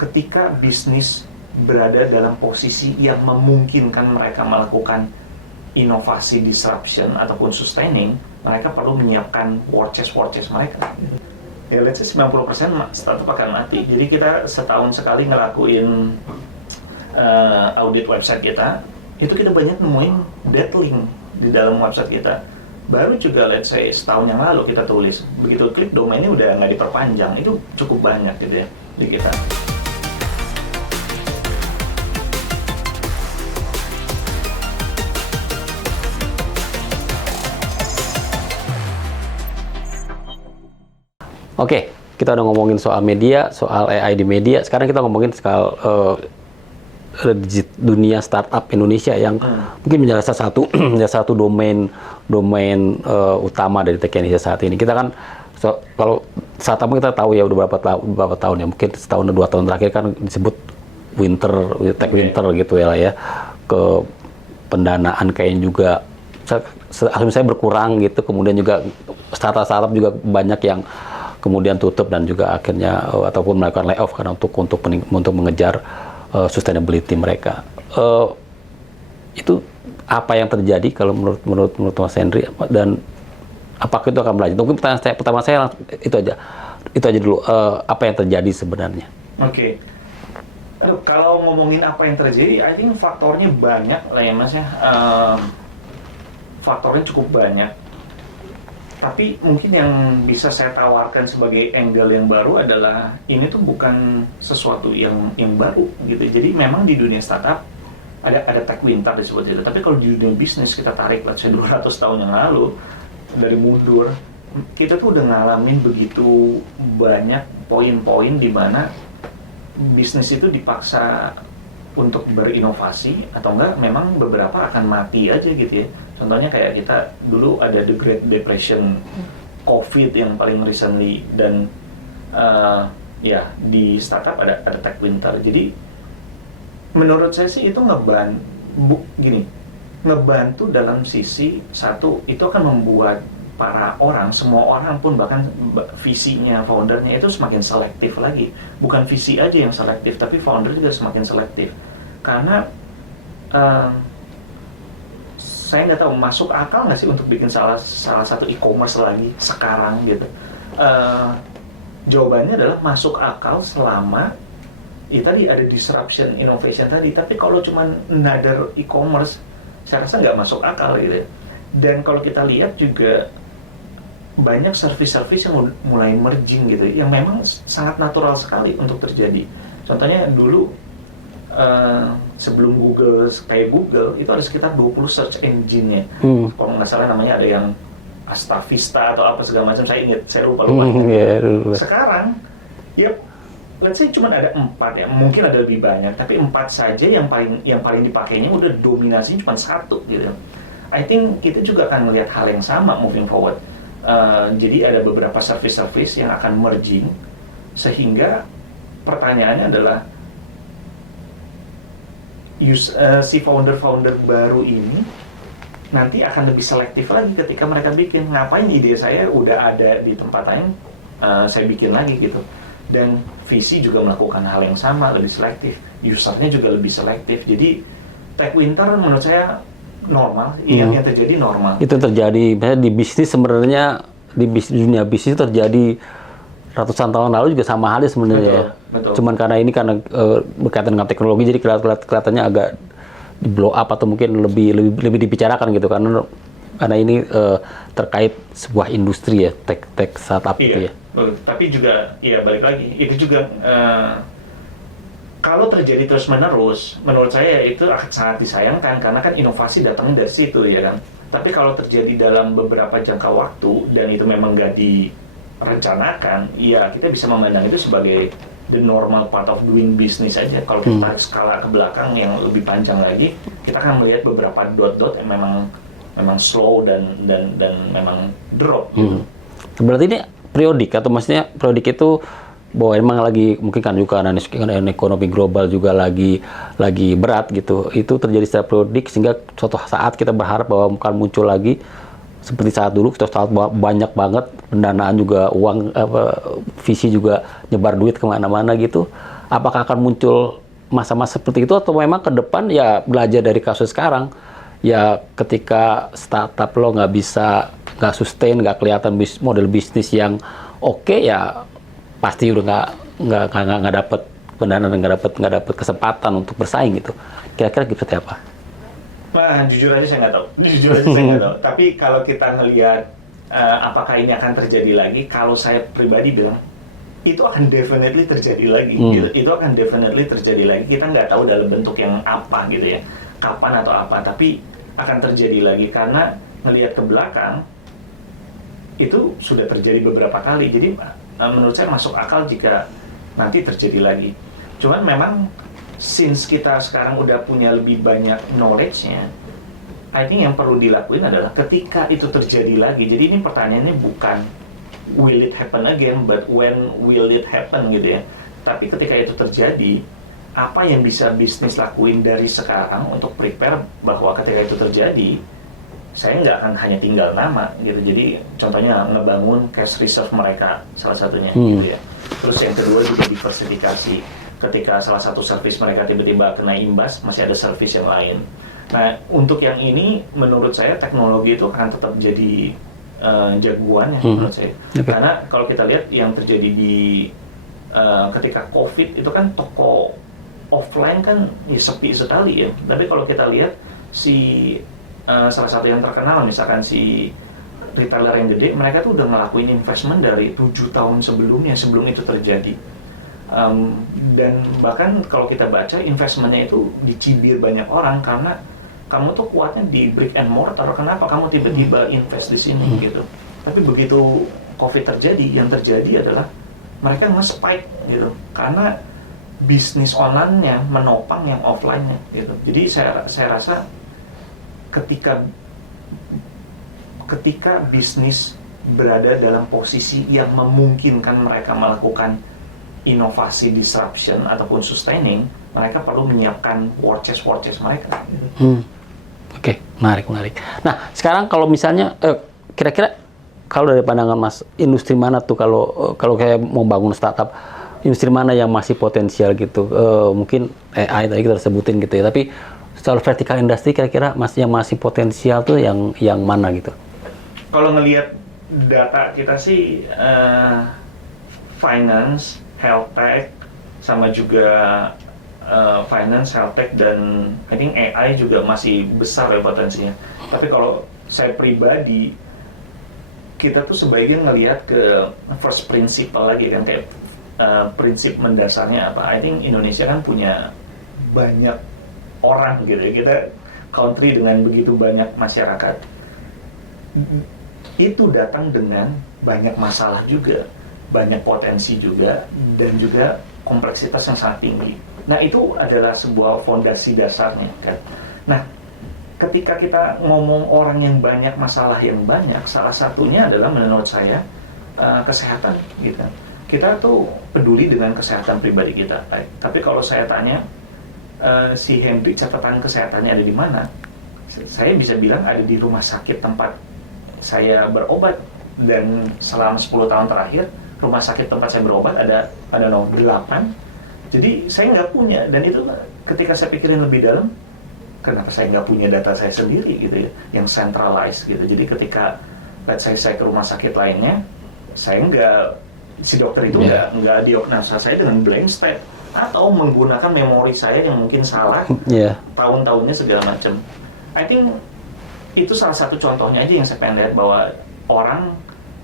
ketika bisnis berada dalam posisi yang memungkinkan mereka melakukan inovasi, disruption, ataupun sustaining, mereka perlu menyiapkan war chest mereka. Ya, let's say 90% startup akan mati. Jadi kita setahun sekali ngelakuin audit website kita, itu kita banyak nemuin dead link di dalam website kita. Baru juga let's say setahun yang lalu kita tulis, begitu klik domainnya udah nggak diperpanjang, itu cukup banyak gitu ya di kita. Oke, kita udah ngomongin soal media, soal AI di media. Sekarang kita ngomongin soal dunia startup Indonesia yang mungkin menjadi salah satu domain utama dari Tech Indonesia saat ini. Kita kan kalau startup kita tahu ya udah berapa tahun ya, mungkin setahun atau 2 tahun terakhir kan disebut tech winter gitu ya lah ya. Ke pendanaan kayaknya juga saya berkurang gitu, kemudian juga startup juga banyak yang kemudian tutup dan juga akhirnya ataupun melakukan layoff karena untuk mengejar sustainability mereka. Itu apa yang terjadi kalau menurut Mas Henry, dan apakah itu akan berlanjut? Mungkin pertama saya itu aja dulu, apa yang terjadi sebenarnya? Oke. Kalau ngomongin apa yang terjadi, I think faktornya banyak lah ya Mas ya. Faktornya cukup banyak. Tapi mungkin yang bisa saya tawarkan sebagai angle yang baru adalah ini tuh bukan sesuatu yang baru gitu. Jadi memang di dunia startup ada tech winter disebut itu. Tapi kalau di dunia bisnis kita tarik lah 200 tahun yang lalu dari mundur, kita tuh udah ngalamin begitu banyak poin-poin di mana bisnis itu dipaksa untuk berinovasi atau enggak memang beberapa akan mati aja gitu ya. Contohnya kayak kita dulu ada The Great Depression, COVID yang paling recently, dan ya di startup ada tech winter. Jadi menurut saya sih itu ngebantu dalam sisi satu, itu akan membuat para orang, semua orang pun bahkan visinya, foundernya itu semakin selektif lagi. Bukan visi aja yang selektif, tapi founder juga semakin selektif. Karena saya nggak tahu masuk akal nggak sih untuk bikin salah satu e-commerce lagi sekarang gitu. Jawabannya adalah masuk akal selama ya tadi ada disruption, innovation tadi. Tapi kalau cuma another e-commerce, saya rasa nggak masuk akal gitu. Dan kalau kita lihat juga banyak service-service yang mulai merging gitu, yang memang sangat natural sekali untuk terjadi. Contohnya dulu sebelum Google itu ada sekitar 20 search engine-nya. Kalau nggak salah namanya ada yang Astavista atau apa segala macam, saya lupa. Sekarang ya let's say cuma ada 4 ya, mungkin ada lebih banyak, tapi 4 saja yang paling dipakainya udah dominasinya cuma 1 gitu. I think kita juga akan melihat hal yang sama moving forward. Jadi ada beberapa service-service yang akan merging, sehingga pertanyaannya adalah si founder baru ini nanti akan lebih selektif lagi ketika mereka bikin. Ngapain ide saya udah ada di tempat lain, saya bikin lagi gitu. Dan VC juga melakukan hal yang sama, lebih selektif. Usernya juga lebih selektif. Jadi tech winter menurut saya normal, yang terjadi normal. Itu terjadi, misalnya di bisnis sebenarnya, di dunia bisnis terjadi ratusan tahun lalu juga sama halnya sebenarnya. Betul. Cuman karena ini berkaitan dengan teknologi, jadi kelihatannya agak di blow up atau mungkin lebih dibicarakan gitu, karena ini terkait sebuah industri ya, tech startup gitu ya. Tapi juga ya balik lagi, itu juga kalau terjadi terus-menerus, menurut saya itu akan sangat disayangkan, karena kan inovasi datangnya dari situ ya kan. Tapi kalau terjadi dalam beberapa jangka waktu dan itu memang nggak direncanakan, ya kita bisa memandang itu sebagai the normal part of doing business aja. Kalau kita tarik skala ke belakang yang lebih panjang lagi, kita akan melihat beberapa dot-dot yang memang slow dan memang drop. Berarti ini periodik, atau maksudnya periodik itu bahwa emang lagi mungkin kan juga karena ekonomi global juga lagi berat gitu, itu terjadi secara periodik, sehingga suatu saat kita berharap bahwa akan muncul lagi seperti saat dulu, saat banyak banget pendanaan juga, uang visi juga nyebar duit kemana-mana gitu. apakah akan muncul masa-masa seperti itu atau memang ke depan ya belajar dari kasus sekarang ya ketika startup lo nggak sustain, nggak kelihatan model bisnis yang oke, ya pasti udah nggak dapat pendanaan, nggak dapat kesempatan untuk bersaing gitu. Kira-kira seperti apa? Wah, jujur aja saya nggak tahu. Jujur aja saya nggak tahu. Tapi kalau kita ngelihat apakah ini akan terjadi lagi, kalau saya pribadi bilang itu akan definitely terjadi lagi. Gitu. Itu akan definitely terjadi lagi. Kita nggak tahu dalam bentuk yang apa gitu ya, kapan atau apa. Tapi akan terjadi lagi karena ngelihat ke belakang itu sudah terjadi beberapa kali. Jadi menurut saya masuk akal jika nanti terjadi lagi. Cuman memang since kita sekarang udah punya lebih banyak knowledge-nya, I think yang perlu dilakuin adalah ketika itu terjadi lagi. Jadi ini pertanyaannya bukan will it happen again, but when will it happen gitu ya. Tapi ketika itu terjadi, apa yang bisa bisnis lakuin dari sekarang untuk prepare bahwa ketika itu terjadi, saya nggak akan hanya tinggal nama gitu. Jadi contohnya ngebangun cash reserve mereka salah satunya gitu ya. Terus yang kedua juga diversifikasi. Ketika salah satu service mereka tiba-tiba kena imbas, masih ada service yang lain. Nah, untuk yang ini menurut saya teknologi itu akan tetap jadi jagoan ya menurut saya. Karena kalau kita lihat yang terjadi di ketika COVID itu kan toko offline kan ya, sepi sekali ya. Tapi kalau kita lihat salah satu yang terkenal misalkan si retailer yang gede, mereka tuh udah ngelakuin investment dari 7 tahun sebelumnya, sebelum itu terjadi. Dan bahkan kalau kita baca investmentnya itu dicibir banyak orang karena kamu tuh kuatnya di brick and mortar, kenapa kamu tiba-tiba invest di sini gitu. Tapi begitu COVID terjadi, yang terjadi adalah mereka nge-spike gitu karena bisnis online-nya menopang yang offline-nya gitu. Jadi saya rasa ketika bisnis berada dalam posisi yang memungkinkan mereka melakukan inovasi, disruption ataupun sustaining, mereka perlu menyiapkan war chest mereka. Oke, menarik. Nah, sekarang kalau misalnya kira-kira kalau dari pandangan Mas, industri mana tuh kalau kayak mau bangun startup, industri mana yang masih potensial gitu? Mungkin AI tadi kita sebutin gitu ya, tapi secara vertikal industri kira-kira yang masih potensial tuh yang mana gitu? Kalau ngelihat data kita sih finance, health tech, sama juga finance, health tech, dan I think AI juga masih besar ya potensinya. Tapi kalau saya pribadi, kita tuh sebaiknya ngelihat ke first principle lagi kan, kayak prinsip mendasarnya apa. I think Indonesia kan punya banyak orang gitu ya, kita country dengan begitu banyak masyarakat. Itu datang dengan banyak masalah juga, banyak potensi juga, dan juga kompleksitas yang sangat tinggi. Nah, itu adalah sebuah fondasi dasarnya kan. Nah, ketika kita ngomong orang yang banyak, masalah yang banyak, salah satunya adalah menurut saya kesehatan gitu. Kita tuh peduli dengan kesehatan pribadi kita. Tapi kalau saya tanya si Henry catatan kesehatannya ada di mana? Saya bisa bilang ada di rumah sakit tempat saya berobat, dan selama 10 tahun terakhir rumah sakit tempat saya berobat ada 8. Jadi saya nggak punya, dan itu ketika saya pikirin lebih dalam, kenapa saya nggak punya data saya sendiri gitu ya, yang centralized gitu. Jadi ketika saya ke rumah sakit lainnya, si dokter itu nggak diagnosa saya dengan blank state atau menggunakan memori saya yang mungkin salah tahun-tahunnya segala macam. I think itu salah satu contohnya aja yang saya pengen lihat, bahwa orang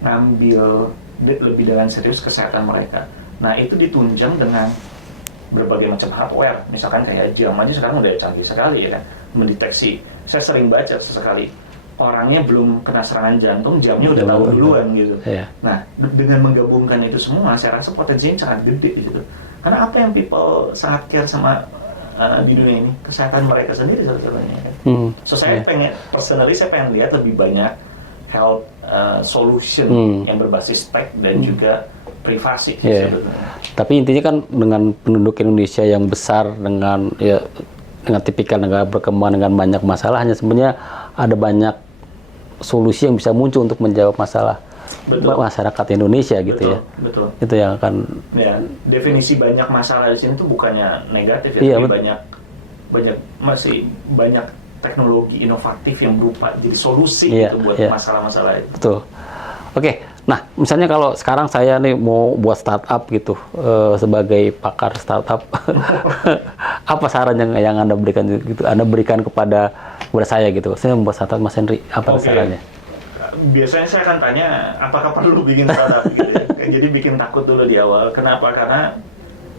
ngambil lebih dengan serius kesehatan mereka. Nah, itu ditunjang dengan berbagai macam hardware, misalkan kayak jam aja sekarang udah canggih sekali ya kan, mendeteksi. Saya sering baca sesekali orangnya belum kena serangan jantung, jamnya udah tahu duluan gitu. Nah, dengan menggabungkan itu semua, saya rasa potensinya sangat gede gitu. Karena apa yang people sangat care sama di dunia ini, kesehatan mereka sendiri salah-satunya kan. So saya personally pengen lihat lebih banyak health solution yang berbasis tech dan juga privasi. Tapi intinya kan dengan penduduk Indonesia yang besar, dengan tipikal negara berkembang dengan banyak masalah, hanya sebenarnya ada banyak solusi yang bisa muncul untuk menjawab masalah Betul. masyarakat Indonesia gitu Betul, ya. betul. Itu yang akan Ya, definisi banyak masalah di sini tuh bukannya negatif ya, Iya, tapi masih banyak teknologi inovatif yang berupa jadi solusi Iya, gitu buat iya. masalah-masalah itu. betul. Oke, nah misalnya kalau sekarang saya nih mau buat startup gitu, sebagai pakar startup, apa saran yang Anda berikan gitu? Anda berikan kepada saya gitu. Saya membuat startup, Mas Henry, apa Oke. sarannya? Biasanya saya akan tanya, apakah perlu bikin startup gitu ya. Jadi bikin takut dulu di awal. Kenapa? Karena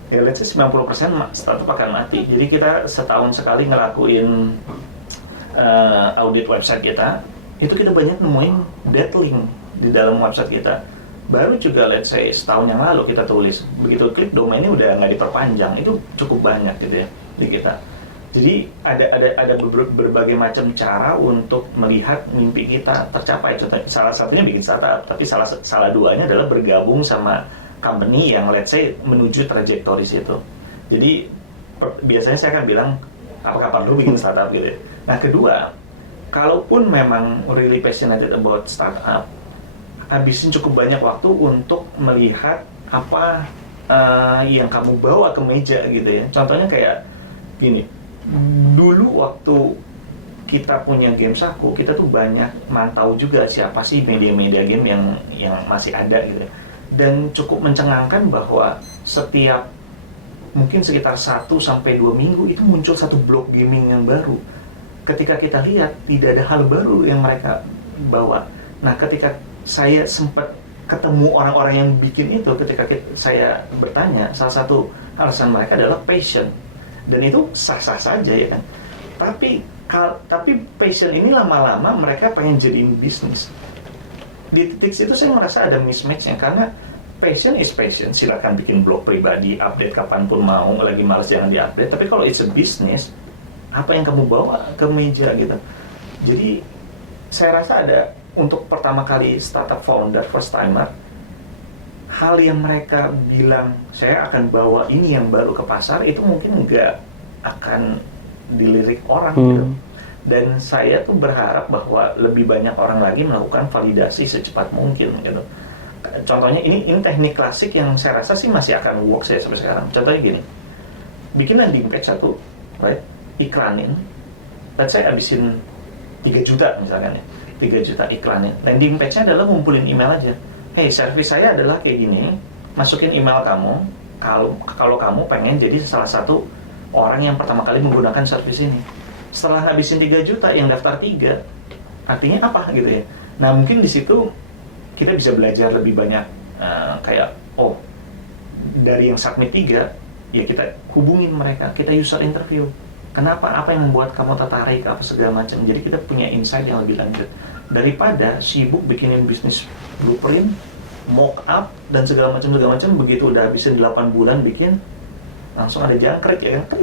ya let's say 90% startup akan mati. Jadi kita setahun sekali ngelakuin audit website kita, itu kita banyak nemuin dead link di dalam website kita. Baru juga let's say setahun yang lalu kita tulis, begitu klik domainnya udah nggak diperpanjang, itu cukup banyak gitu ya di kita. Jadi ada berbagai macam cara untuk melihat mimpi kita tercapai. Contoh, salah satunya bikin startup, tapi salah duanya adalah bergabung sama company yang let's say menuju trajektori situ. Jadi biasanya saya akan bilang apakah perlu bikin startup gitu ya. Nah kedua, kalaupun memang really passionate about startup, habisin cukup banyak waktu untuk melihat apa yang kamu bawa ke meja gitu ya. Contohnya kayak gini, dulu waktu kita punya game Saku, kita tuh banyak mantau juga siapa sih media-media game yang masih ada gitu ya. Dan cukup mencengangkan bahwa setiap mungkin sekitar 1-2 minggu itu muncul satu blog gaming yang baru. Ketika kita lihat tidak ada hal baru yang mereka bawa. Nah, ketika saya sempat ketemu orang-orang yang bikin itu, ketika saya bertanya, salah satu alasan mereka adalah passion. Dan itu sah-sah saja ya kan. Tapi passion ini lama-lama mereka pengen jadiin bisnis. Di titik situ saya merasa ada mismatch-nya, karena passion is passion. Silakan bikin blog pribadi, update kapanpun mau, lagi males jangan di-update. Tapi kalau it's a business, apa yang kamu bawa ke meja gitu. Jadi saya rasa ada untuk pertama kali startup founder, first timer, hal yang mereka bilang saya akan bawa ini yang baru ke pasar itu mungkin nggak akan dilirik orang gitu. Dan saya tuh berharap bahwa lebih banyak orang lagi melakukan validasi secepat mungkin gitu. Contohnya ini teknik klasik yang saya rasa sih masih akan work saya sampai sekarang. Contohnya gini, bikin landing page satu, right? Iklanin, let's say abisin 3 juta misalkan ya, 3 juta iklanin. Landing page-nya adalah ngumpulin email aja. Hey, service saya adalah kayak gini, masukin email kamu kalau kamu pengen jadi salah satu orang yang pertama kali menggunakan service ini. Setelah habisin 3 juta, yang daftar 3, artinya apa gitu ya. Nah mungkin di situ kita bisa belajar lebih banyak, kayak dari yang submit 3, ya kita hubungin mereka, kita user interview. Kenapa, apa yang membuat kamu tertarik, apa segala macam. Jadi kita punya insight yang lebih lanjut daripada sibuk bikinin bisnis blueprint, mock up dan segala macam. Begitu udah habisin 8 bulan bikin, langsung ada jangkrik ya kan,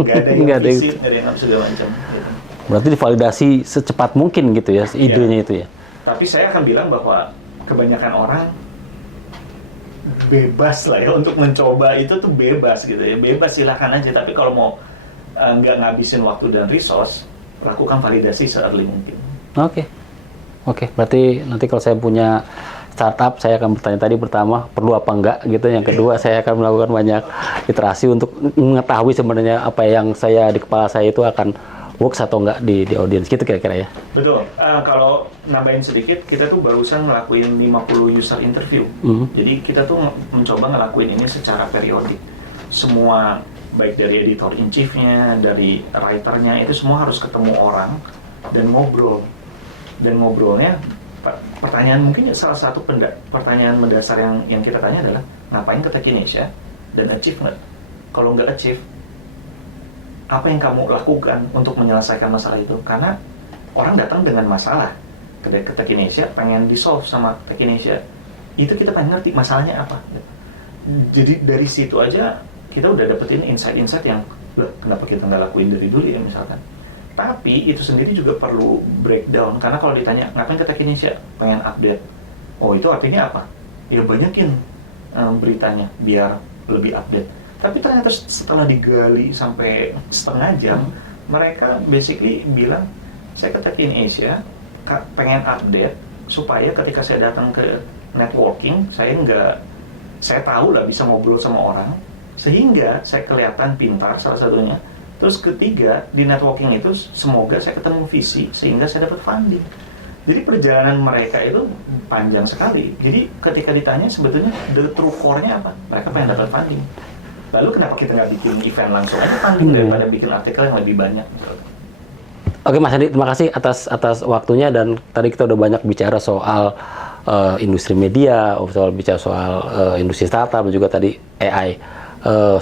nggak ada yang visi, nggak ada yang segala macam gitu. Berarti divalidasi secepat mungkin gitu ya, idenya itu ya. Tapi saya akan bilang bahwa kebanyakan orang bebas lah ya untuk mencoba, itu tuh bebas gitu ya, bebas silahkan aja. Tapi kalau mau nggak ngabisin waktu dan resource, lakukan validasi se-early mungkin. Oke, berarti nanti kalau saya punya startup, saya akan bertanya tadi pertama, perlu apa enggak gitu. Yang kedua, saya akan melakukan banyak iterasi untuk mengetahui sebenarnya apa yang saya di kepala saya itu akan works atau enggak di audience gitu kira-kira ya. Betul. Kalau nambahin sedikit, kita tuh barusan ngelakuin 50 user interview. Jadi kita tuh mencoba ngelakuin ini secara periodik. Semua, baik dari editor in chief-nya, dari writer-nya, itu semua harus ketemu orang dan ngobrol. Dan ngobrolnya, pertanyaan mungkin salah satu pertanyaan mendasar yang kita tanya adalah, ngapain ke Techinesia dan achieve nggak? Kalau nggak achieve, apa yang kamu lakukan untuk menyelesaikan masalah itu? Karena orang datang dengan masalah ke Techinesia, pengen di-solve sama Techinesia. Itu kita pengen ngerti masalahnya apa. Jadi dari situ aja kita udah dapetin insight-insight yang, kenapa kita nggak lakuin dari dulu ya misalkan. Tapi itu sendiri juga perlu breakdown, karena kalau ditanya ngapain ke Techinesia, pengen update. Oh itu artinya apa? Ya banyakin beritanya biar lebih update. Tapi ternyata setelah digali sampai setengah jam, mereka basically bilang, saya ke Techinesia pengen update supaya ketika saya datang ke networking, saya tahu lah bisa ngobrol sama orang, sehingga saya kelihatan pintar salah satunya. Terus ketiga, di networking itu semoga saya ketemu visi sehingga saya dapat funding. Jadi perjalanan mereka itu panjang sekali. Jadi ketika ditanya sebetulnya the true core-nya apa? Mereka pengen dapat funding. Lalu kenapa kita nggak bikin event langsung aja funding daripada bikin artikel yang lebih banyak? Oke Mas Andi, terima kasih atas waktunya, dan tadi kita udah banyak bicara soal industri media, bicara soal industri startup, dan juga tadi AI.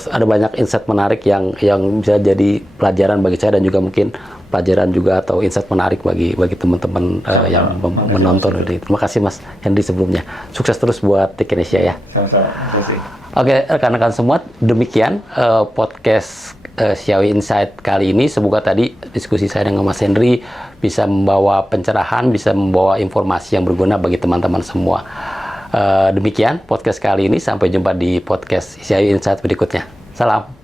Ada banyak insight menarik yang bisa jadi pelajaran bagi saya, dan juga mungkin pelajaran juga atau insight menarik bagi teman-teman yang menonton ini. Terima kasih Mas Hendy sebelumnya. Sukses terus buat Tech Indonesia ya. Sama-sama. Terima kasih. Oke, rekan-rekan semua, demikian podcast Xiaoyi Insight kali ini. Semoga tadi diskusi saya dengan Mas Henry bisa membawa pencerahan, bisa membawa informasi yang berguna bagi teman-teman semua. Demikian podcast kali ini. Sampai jumpa di podcast Xiaoyi Insight berikutnya. Salam.